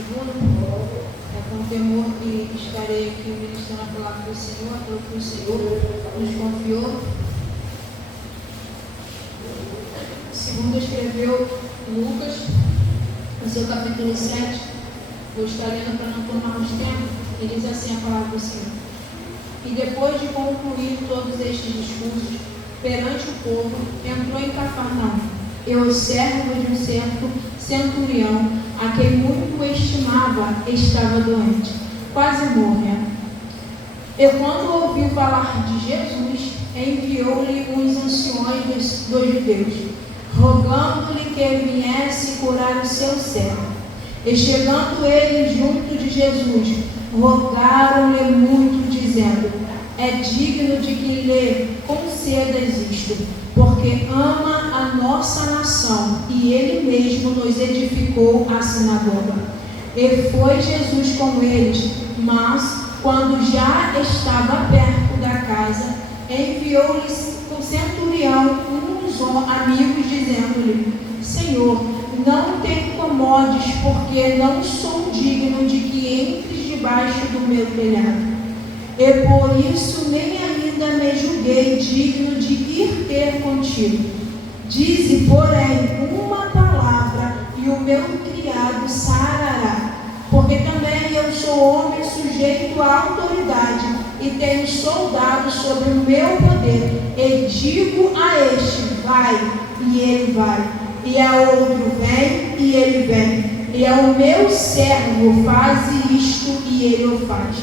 segundo, é com temor que estarei aqui ministrando a palavra do Senhor, aquilo que o Senhor nos confiou. Segundo escreveu Lucas, no seu capítulo 7, vou estar lendo para não tomarmos tempo, e diz assim a palavra do Senhor: e depois de concluir todos estes discursos perante o povo, entrou em Cafarnaum, e o servo de um certo centurião, a quem muito estimava, estava doente, quase morrendo. E quando ouviu falar de Jesus, enviou-lhe uns anciões dos judeus, rogando-lhe que viesse curar o seu servo. E chegando ele junto de Jesus, rogaram-lhe muito, dizendo: é digno de que lhe concedas isto, porque ama a nossa nação, e ele mesmo nos edificou a sinagoga. E foi Jesus com eles, mas, quando já estava perto da casa, enviou-lhe o centurião uns amigos, dizendo-lhe: Senhor, não te incomodes, porque não sou digno de que entres debaixo do meu telhado. E por isso nem ainda me julguei digno de ir ter contigo. Dize, porém, uma palavra, e o meu criado sarará. Porque também eu sou homem sujeito à autoridade, e tenho soldados sobre o meu poder. E digo a este: vai, e ele vai. E a outro: vem, e ele vem. E ao meu servo: faze isto, e ele o faz.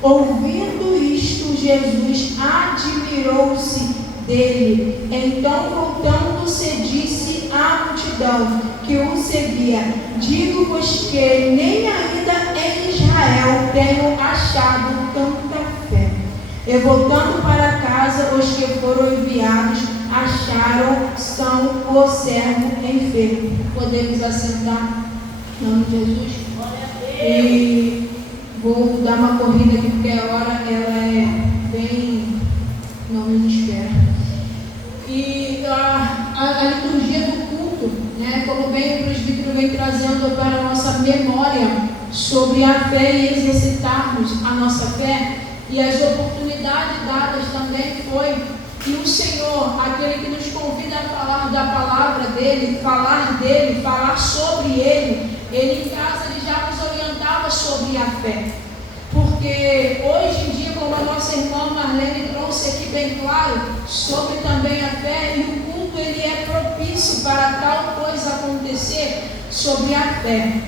Ouvindo isto, Jesus admirou-se dele. Então, voltando-se, disse à multidão que o seguia: digo-vos que nem ainda em Israel tenho achado tanta fé. E voltando para casa, os que foram enviados acharam são o servo enfermo. Podemos assentar em nome de Jesus? E vou dar uma corrida aqui porque a hora ela é bem, não nos espera. E a liturgia do culto, né, como bem o presbítero vem trazendo para a nossa memória sobre a fé e exercitarmos a nossa fé, e as oportunidades dadas também foi que o Senhor, aquele que nos convida a falar da palavra dele, falar sobre ele em casa ele já nos orientava sobre a fé. Porque hoje em dia, como a nossa irmã Marlene trouxe aqui bem claro, sobre também a fé, e o culto ele é propício para tal coisa acontecer sobre a fé.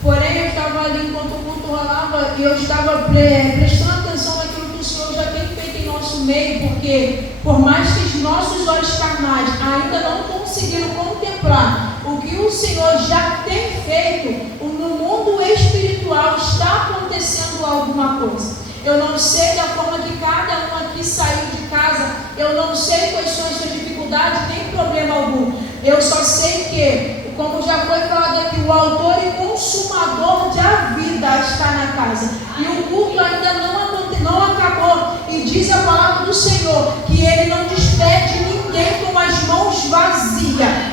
Porém, eu estava ali enquanto o culto rolava e eu estava prestando atenção naquilo que o Senhor já tem feito em nosso meio, porque por mais que os nossos olhos carnais ainda não conseguiram contemplar o que o Senhor já tem feito, no mundo espiritual está acontecendo alguma coisa. Eu não sei da forma que cada um aqui saiu de casa, eu não sei quais são as suas dificuldades, nem problema algum. Eu só sei que, como já foi falado aqui, o autor e consumador da vida está na casa. E o culto ainda não acabou. E diz a palavra do Senhor que ele não despede ninguém com as mãos vazias.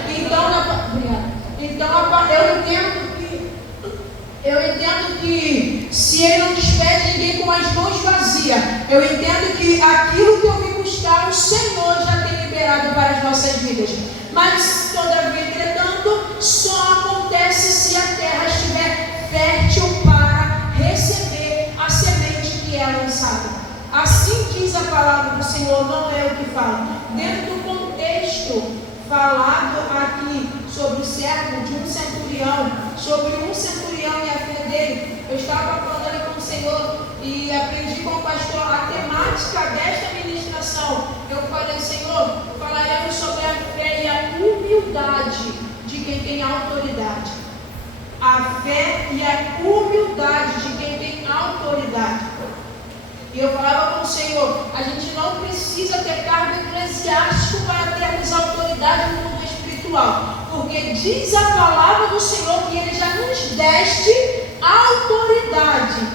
Eu entendo que se ele não despede ninguém com as mãos vazias, eu entendo que aquilo que eu vim buscar, o Senhor já tem liberado para as nossas vidas. Mas, todavia, entretanto, só acontece se a terra estiver fértil para receber a semente que é lançada. Assim diz a palavra do Senhor, não é o que falo. Dentro do contexto falado aqui sobre o servo de um centurião, sobre um centurião e a fé dele, eu estava falando ali com o Senhor e aprendi com o pastor a temática desta ministração. Eu falei: Senhor, falaremos sobre a fé e a humildade de quem tem autoridade. A fé e a humildade de quem tem autoridade. E eu falava com o Senhor: a gente não precisa ter cargo eclesiástico para termos autoridade no mundo espiritual, porque diz a palavra do Senhor que ele já nos deste autoridade.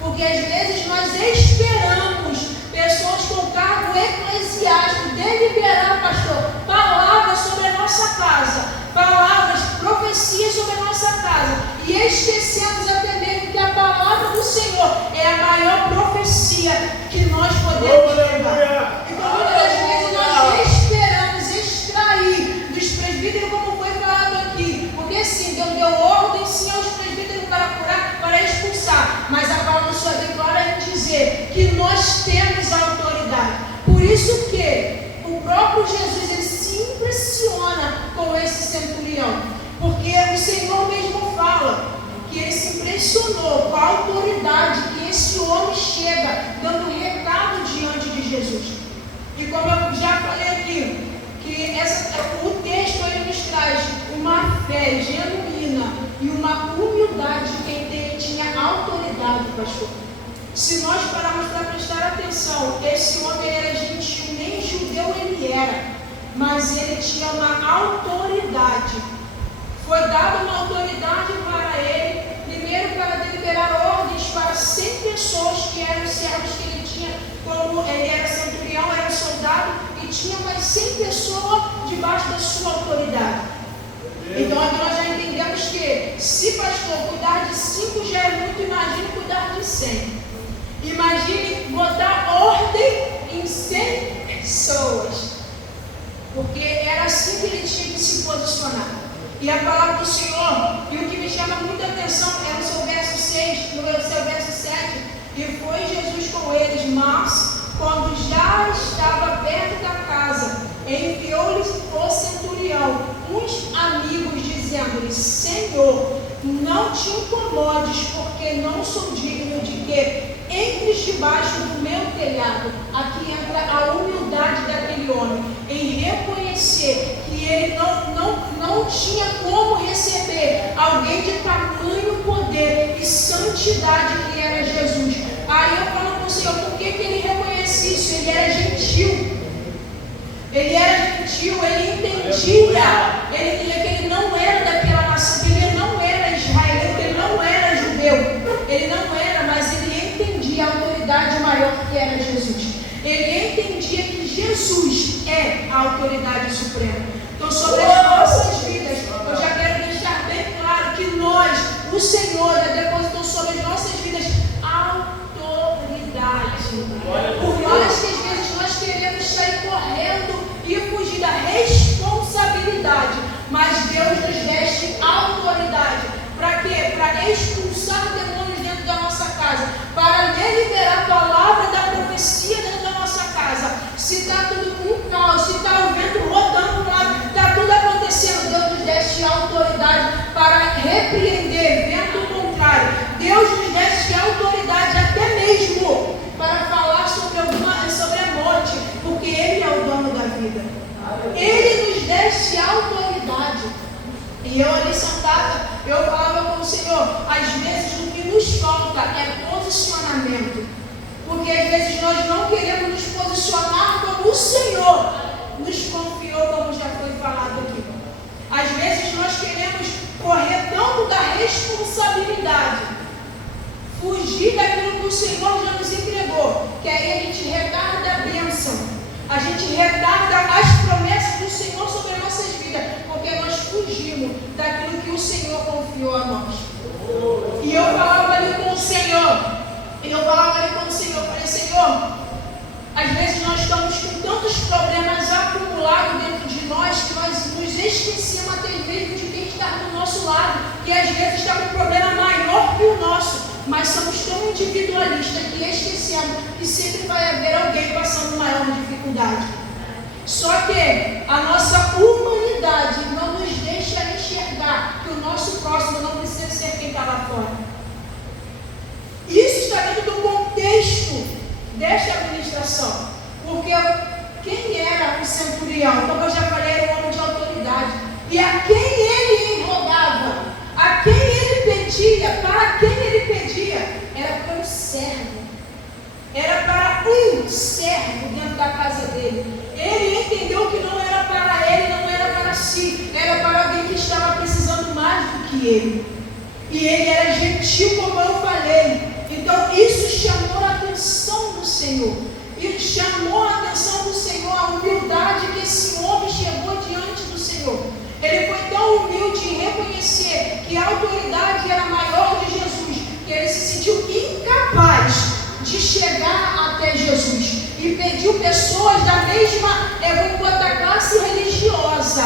Porque às vezes nós esperamos pessoas com cargo eclesiástico deliberar, pastor, palavras sobre a nossa casa, palavras, profecias sobre a nossa casa, e esquecemos até mesmo que a palavra do Senhor é a maior profecia que nós podemos levar. Então, muitas vezes nós esperamos extrair dos presbíteros, como foi falado aqui, porque sim, Deus deu ordem sim aos presbíteros para curar, para expulsar, mas a palavra do Senhor declara em dizer que nós temos a autoridade. Por isso que o próprio Jesus ele se impressiona com esse centurião, porque o Senhor mesmo fala que ele se impressionou com a autoridade que esse homem chega dando recado diante de Jesus. E como eu já falei aqui, que o texto ele nos traz uma fé genuína e uma humildade de quem tinha autoridade, pastor. Se nós pararmos para prestar atenção, esse homem era gentil, nem judeu ele era, mas ele tinha uma autoridade. Foi dada uma autoridade para ele, primeiro para deliberar ordens para 100 pessoas que eram servos que ele tinha, como ele era centurião, era soldado, e tinha mais 100 pessoas debaixo da sua autoridade. Então aqui nós já entendemos que, se pastor cuidar de 5 já é muito, imagine cuidar de 100. Imagine botar ordem em 100 pessoas, porque era assim que ele tinha que se posicionar. E a palavra do Senhor, e o que me chama muita atenção é no seu verso 6, no seu verso 7, e foi Jesus com eles, mas quando já estava perto da casa, enviou-lhes o centurião uns amigos, dizendo-lhe: Senhor, não te incomodes, porque não sou digno de que entres debaixo do meu telhado. Aqui entra a humildade daquele homem, em reconhecer que ele não tinha como receber alguém de tamanho poder e santidade que era Jesus. Aí eu falo para o Senhor, por que ele reconhece isso? Ele era gentil. Ele era gentil, ele entendia que ele não era daquela nação, que ele não era israelita, ele não era judeu, ele não era, mas ele entendia a autoridade maior que era Jesus. Ele entendia que Jesus é a autoridade suprema. Então, sobre as nossas vidas, eu já quero deixar bem claro que nós, o Senhor, já depositou sobre as nossas vidas autoridade. Por mais que às vezes nós queremos sair correndo e fugir da responsabilidade, mas Deus nos deste autoridade. Para quê? Para expulsar demônios dentro da nossa casa, para liberar a palavra da profecia dentro da nossa casa. Se está tudo um caos, se está o vento rodando para um lado, está tudo acontecendo, Deus nos deste autoridade para repreender vento contrário. Deus nos deste autoridade até mesmo para falar sobre a morte, porque Ele é o dono da vida. Ele nos deste autoridade. E eu ali sentada, eu falava com o Senhor, às vezes o que nos falta é posicionamento. Porque às vezes nós não queremos nos posicionar como o Senhor nos confiou, como já foi falado aqui. Às vezes nós queremos correr tanto da responsabilidade, fugir daquilo que o Senhor já nos entregou, que aí a gente retarda a bênção, a gente retarda as promessas do Senhor sobre as nossas vidas, porque nós fugimos daquilo que o Senhor confiou a nós. E eu falava ali com o Senhor, falei: Senhor, às vezes nós estamos com tantos problemas acumulados dentro de nós, que nós nos esquecemos até mesmo de quem está do nosso lado, que às vezes está com um problema maior que o nosso, mas somos tão individualistas que esquecemos que sempre vai haver alguém passando maior dificuldade. Só que a nossa humanidade não nos deixa enxergar que o nosso próximo não precisa ser quem está lá fora. Isso está dentro do contexto desta administração, porque quem era o centurião? Como eu já falei, era um homem de autoridade, e a quem ele rogava, a quem ele pedia, para quem ele pedia, era para um servo, era para um servo dentro da casa dele. Ele entendeu que não era para ele, não era para si, era para alguém que estava precisando mais do que ele. E ele era gentil, como eu falei. Então isso chamou a atenção do Senhor. E chamou a atenção do Senhor a humildade que esse homem chegou diante do Senhor. Ele foi tão humilde em reconhecer que a autoridade era maior de Jesus, que ele se sentiu incapaz de chegar até Jesus e pediu pessoas da mesma, da classe religiosa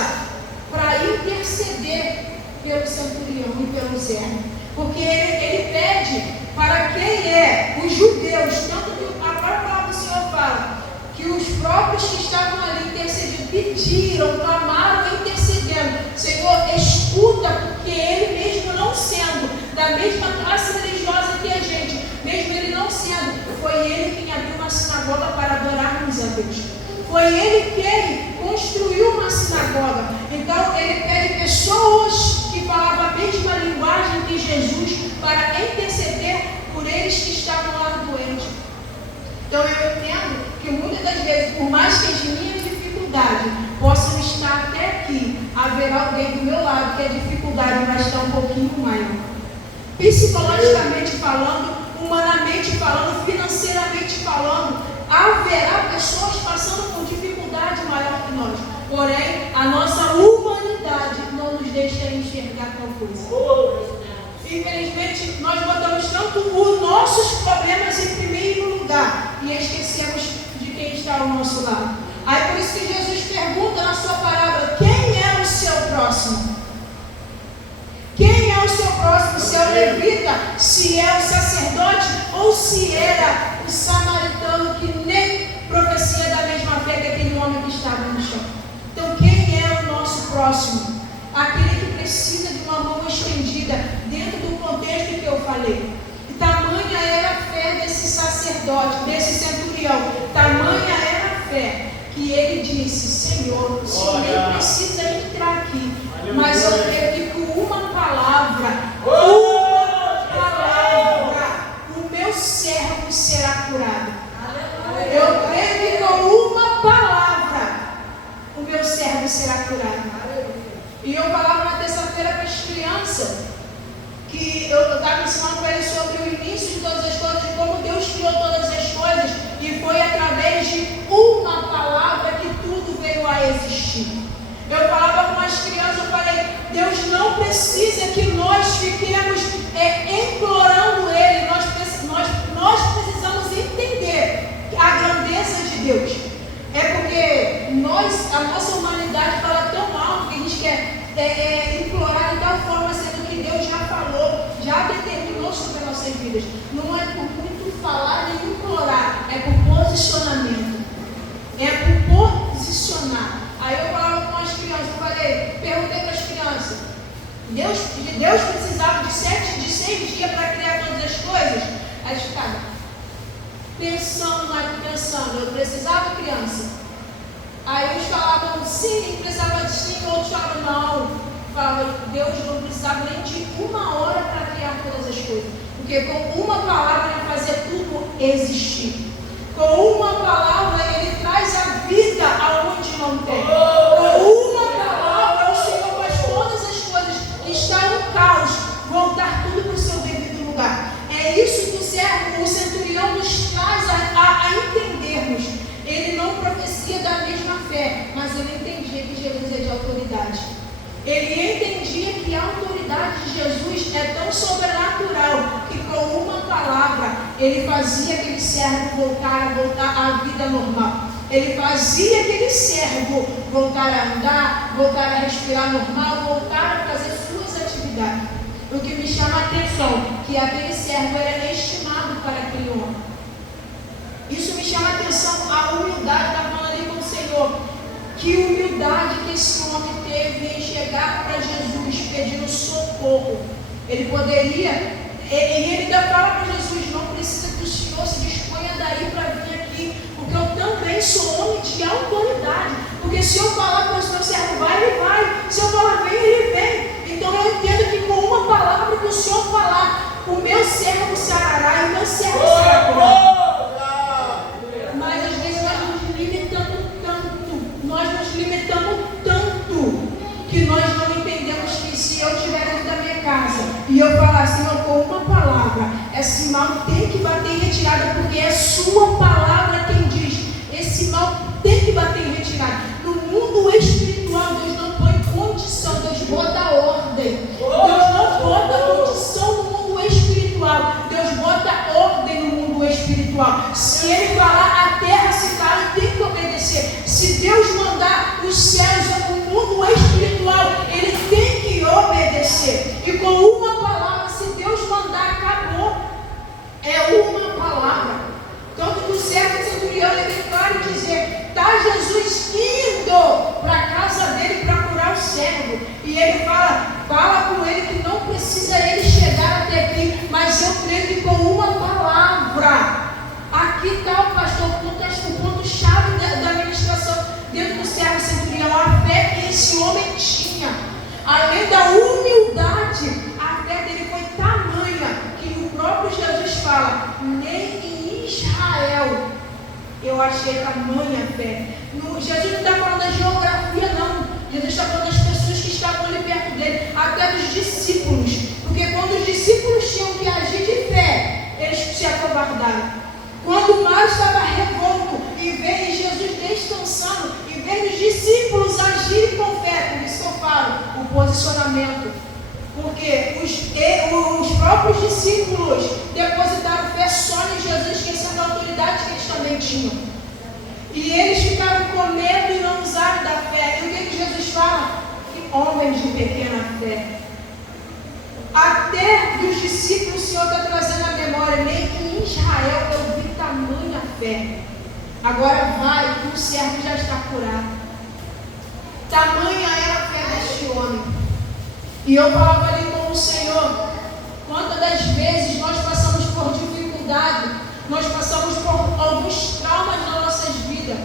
para interceder pelo centurião e pelo servo, porque ele pede para quem os judeus, tanto que a própria palavra do Senhor fala que os próprios que estavam ali intercedendo, pediram, clamaram, intercedendo: Senhor, escuta, porque ele mesmo não sendo da mesma classe religiosa que a gente, mesmo ele não sendo, foi ele quem abriu uma sinagoga para adorarmos a Deus. Foi ele quem construiu uma sinagoga. Então ele pede pessoas que falavam a mesma linguagem que Jesus para interceder por eles que estavam lá doentes. Então eu entendo que muitas das vezes, por mais que as minhas dificuldades possam estar até aqui, haverá alguém do meu lado que a dificuldade vai estar um pouquinho maior. Psicologicamente falando, humanamente falando, financeiramente falando, haverá pessoas passando por dificuldade maior que nós. Porém, a nossa humanidade não nos deixa enxergar tal coisa. Infelizmente, nós botamos tanto os nossos problemas em primeiro lugar e esquecemos de quem está ao nosso lado. Aí por isso que Jesus pergunta na sua parábola: quem é o seu próximo? Quem é o seu próximo? Se é o levita, se é o sacerdote ou se era o samaritano que nem profecia da mesma fé que aquele homem que estava no chão. Então quem é o nosso próximo? Aquele que precisa de uma mão estendida dentro do contexto que eu falei. E tamanha era a fé desse sacerdote, desse centurião, tamanha era a fé que ele disse: Senhor, o Senhor nem precisa entrar aqui, mas eu creio que com uma palavra, o meu servo será curado. Eu creio que com uma palavra o meu servo será curado. E eu falava na terça-feira para as crianças que eu estava ensinando para eles sobre o início de todas as coisas, de como Deus criou todas as coisas, e foi através de uma palavra que tudo veio a existir. Eu falava com as crianças, eu falei: Deus não precisa que nós fiquemos implorando Ele, nós precisamos entender a grandeza de Deus. É porque a nossa humanidade fala tão alto que a gente quer implorar de tal forma, sendo que Deus já falou, já determinou sobre as nossas vidas. Não é por muito falar nem implorar, é por posicionamento. É por posicionar. Aí eu falava com as crianças, perguntei para as crianças: Deus precisava de 6 dias para criar todas as coisas? Aí eles ficavam pensando, eu precisava, criança? Aí eles falavam sim, precisava de sim, outros falavam não. Falavam: Deus não precisava nem de 1 hora para criar todas as coisas, porque com uma palavra Ele fazia tudo existir. Com uma palavra Ele traz a vida aonde não tem. Com uma palavra o Senhor faz todas as coisas que estão no caos voltar tudo para o seu devido lugar. É isso que o centurião nos traz a entendermos. Ele não profecia da mesma fé, mas ele entendia que Jesus é de autoridade. Ele entendia que a autoridade de Jesus é tão sobrenatural que com uma palavra ele fazia aquele servo voltar à vida normal. Ele fazia aquele servo voltar a andar, voltar a respirar normal, voltar a fazer suas atividades. O que me chama a atenção, que aquele servo era estimado para aquele homem. Isso me chama a atenção, a humildade. Estava falando ali com o Senhor, que humildade que esse homem teve em chegar para Jesus pedindo socorro. Ele poderia, e ele ainda fala para Jesus: não precisa que o Senhor se disponha daí para vir aqui, porque eu também sou homem de autoridade. Porque se eu falar para o seu servo vai, ele vai. Se eu falar vem, ele vem. Então eu entendo que com uma palavra que o Senhor falar, o meu servo se arará e o meu servo será curado. Mas às vezes nós nos limitamos tanto, que nós não entendemos que se eu estiver dentro da minha casa e eu falar: Senhor, com uma palavra, esse mal tem que bater em retirada, porque é sua palavra quem diz. Esse mal tem que bater em retirada. No mundo espiritual, Deus não põe condição eu achei tamanha fé. Jesus não está falando da geografia, não. Jesus está falando das pessoas que estavam ali perto dele, até dos discípulos. Porque quando os discípulos tinham que agir de fé, eles se acovardaram. Quando o mar estava revolto e veio Jesus descansando, e veio os discípulos agirem com fé, por isso que eu falo, o posicionamento. Porque os próprios discípulos depositaram fé só em Jesus, esquecendo a autoridade que eles também tinham. E eles ficaram com medo e não usaram da fé. E o que Jesus fala? Que homens de pequena fé. Até dos discípulos o Senhor está trazendo a memória, nem que em Israel eu vi tamanha fé. Agora vai, que o servo já está curado. Tamanha era a fé deste homem. E eu falava ali com o Senhor, quantas das vezes nós passamos por dificuldade, nós passamos por alguns traumas na nossas vidas.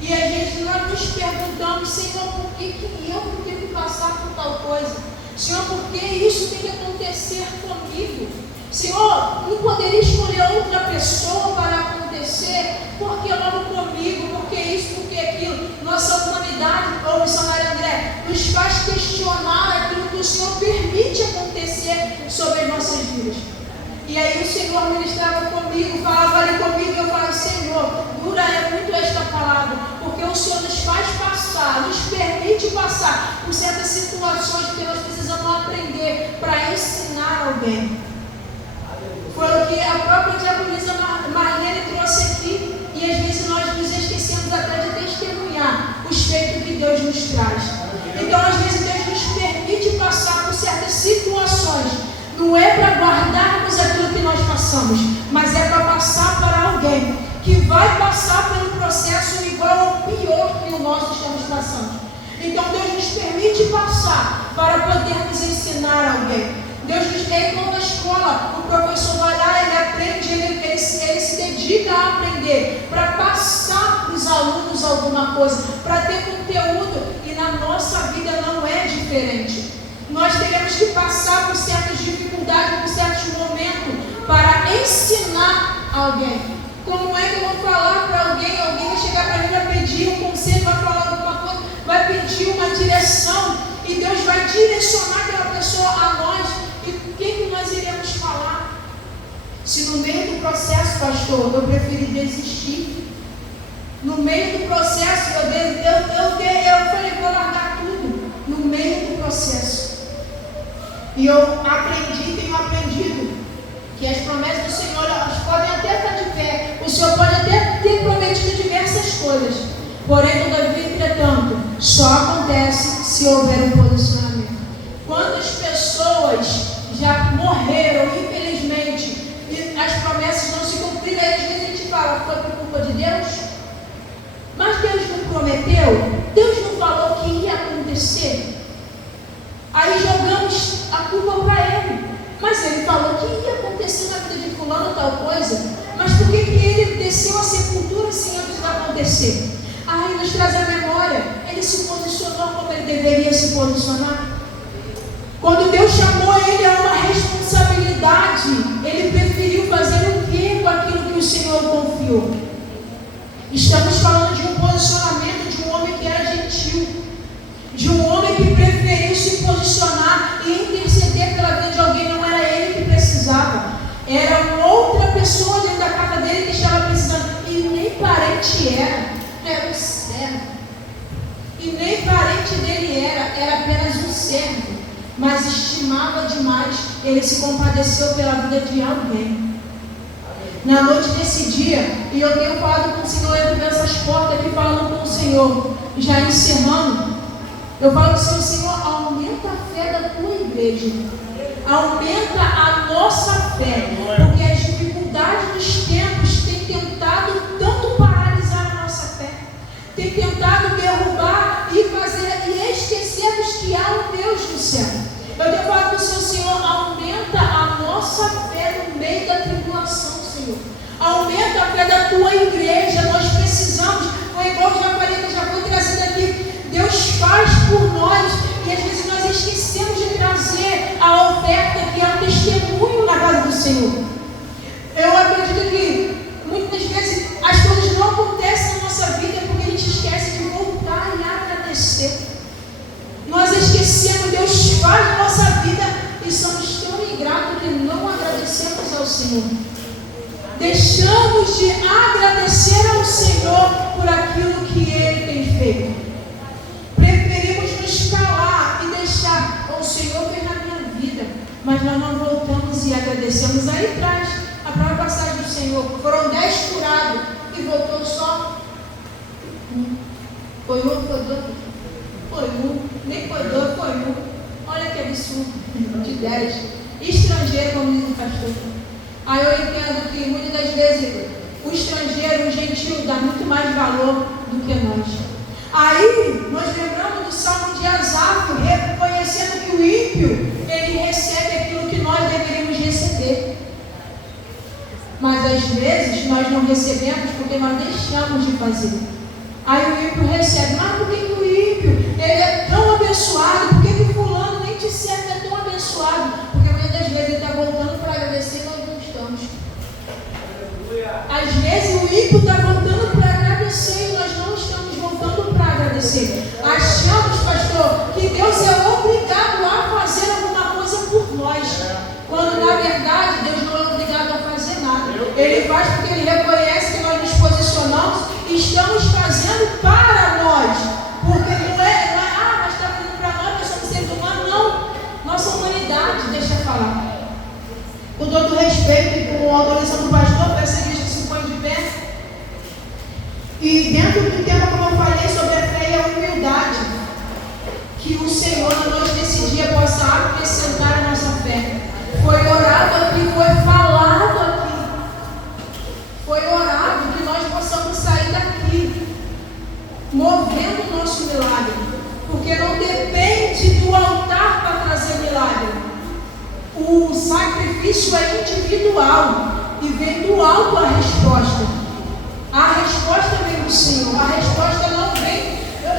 E às vezes nós nos perguntamos, Senhor, por que eu tenho que passar por tal coisa? Senhor, por que isso tem que acontecer comigo? Senhor, não poderia escolher outra pessoa para acontecer? Por que logo comigo? Por que isso? Por que aquilo? Nossa humanidade, ou missionário André, nos faz questionar aquilo que o Senhor permite acontecer sobre as nossas vidas. E aí o Senhor ministrava comigo, falava ali comigo, e eu falava, Senhor, dura é muito esta palavra, porque o Senhor nos faz passar, nos permite passar por certas situações que nós precisamos aprender para ensinar alguém. Foi o que a própria diaconisa Marlene trouxe aqui, e às vezes nós nos esquecemos até de testemunhar os feitos que Deus nos traz. Então às vezes Deus nos permite passar por certas situações. Não é para guardarmos aquilo que nós passamos, mas é para passar para alguém que vai passar pelo processo igual ou pior que o nosso estamos passando. Então Deus nos permite passar para podermos ensinar alguém. Deus nos tem como na escola, o professor vai lá, ele aprende, ele se dedica a aprender, para passar para os alunos alguma coisa, para ter conteúdo, e na nossa vida não é diferente. Nós teremos que passar por certas dificuldades, por certos momentos, para ensinar alguém. Como é que eu vou falar para alguém? Alguém vai chegar para mim, vai pedir um conselho, vai falar alguma coisa, vai pedir uma direção, e Deus vai direcionar aquela pessoa a nós. E o que nós iremos falar? Se no meio do processo, pastor, eu preferi desistir. No meio do processo, eu falei, vou largar tudo. No meio do processo. E eu tenho aprendido, que as promessas do Senhor, elas podem até estar de pé. O Senhor pode até ter prometido diversas coisas. Porém, todavia, entretanto, só acontece se houver um posicionamento. Quantas pessoas já morreram, infelizmente, e as promessas não se cumpriram? Aí às vezes a gente fala, foi por culpa de Deus? Mas Deus não prometeu? Deus não falou que ia acontecer? Aí jogamos a culpa para Ele. Mas Ele falou que ia acontecer na vida de fulano tal coisa. Mas por que Ele desceu à sepultura sem antes acontecer? Aí nos traz a memória, Ele se posicionou como Ele deveria se posicionar. Quando Deus chamou ele a uma responsabilidade, ele preferiu fazer o que com aquilo que o Senhor confiou? Estamos falando de um posicionamento de um homem que era gentil, de um homem que preferiu se posicionar e interceder pela vida de alguém. Não era ele que precisava, era uma outra pessoa dentro da casa dele que estava precisando, e nem parente era um servo, e nem parente dele era apenas um servo. Mas estimava demais, ele se compadeceu pela vida de alguém. Na noite desse dia, e eu tenho falado com o Senhor, eu vi essas portas aqui falando com o Senhor, já encerrando, eu falo com o Senhor, aumenta a fé da tua igreja, aumenta a nossa fé, porque as dificuldades dos tempos têm tentado tanto paralisar a nossa fé, têm tentado derrubar e esquecermos que há um Deus no céu. Eu tenho falado com o Senhor, aumenta a nossa fé no meio da tribulação, Senhor. Aumenta a fé da tua igreja. Nós precisamos, foi igual já falei, que já foi trazido aqui. Deus faz por nós, e às vezes nós esquecemos de trazer a oferta, que é o Senhor. Eu acredito que muitas vezes as coisas não faz na nossa vida e somos tão ingratos que não agradecemos ao Senhor. Deixamos de agradecer ao Senhor por aquilo que Ele tem feito. Preferimos nos calar e deixar o Senhor ver na minha vida, mas nós não voltamos e agradecemos. Aí traz a própria passagem do Senhor. Foram 10 curados e voltou só um. Foi um, foi dois? Foi um. Nem foi dois, foi um. Olha que absurdo. De 10. Estrangeiro, como diz o pastor. Aí eu entendo que muitas das vezes o estrangeiro, o gentil, dá muito mais valor do que nós. Aí nós lembramos do Salmo de Asaf, reconhecendo que o ímpio, ele recebe aquilo que nós deveríamos receber. Mas às vezes nós não recebemos porque nós deixamos de fazer. Aí o ímpio recebe. Mas por que o ímpio, ele é tão abençoado? Por que fulano nem te serve, é tão abençoado? Porque muitas das vezes ele está voltando para agradecer e nós não estamos. Às vezes o ímpio está voltando para agradecer e nós não estamos voltando para agradecer. Achamos, pastor, que Deus é obrigado a fazer alguma coisa por nós, quando na verdade Deus não é obrigado a fazer nada. Ele faz porque Ele reconhece que nós nos posicionamos e estamos fazendo para nós, porque não é mas está fazendo para nós, nós somos seres humanos. Não, nossa humanidade, deixa eu falar. Com todo respeito e com a autorização do pastor, peço que ele se põe de pé. E dentro do tema, como eu falei, sobre a fé e a humildade, que o Senhor na noite desse dia possa acrescentar a nossa fé. Foi orado aqui, foi falado aqui. Foi orado que nós possamos sair daqui, movendo o nosso milagre. Porque não depende do altar para trazer milagre. O sacrifício é individual e vem do alto a resposta. A resposta vem do Senhor. A resposta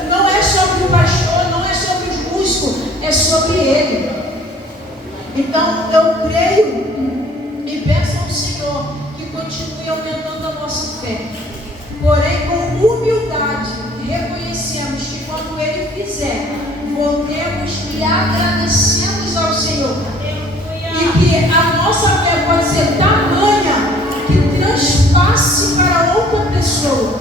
não é sobre o pastor, não é sobre os músicos, é sobre Ele. Então eu creio e peço ao Senhor que continue aumentando a nossa fé. Porém, com humildade, reconhecemos que quando Ele fizer, voltemos e agradecemos ao Senhor. E que a nossa fé pode ser tamanha que transpasse para outra pessoa.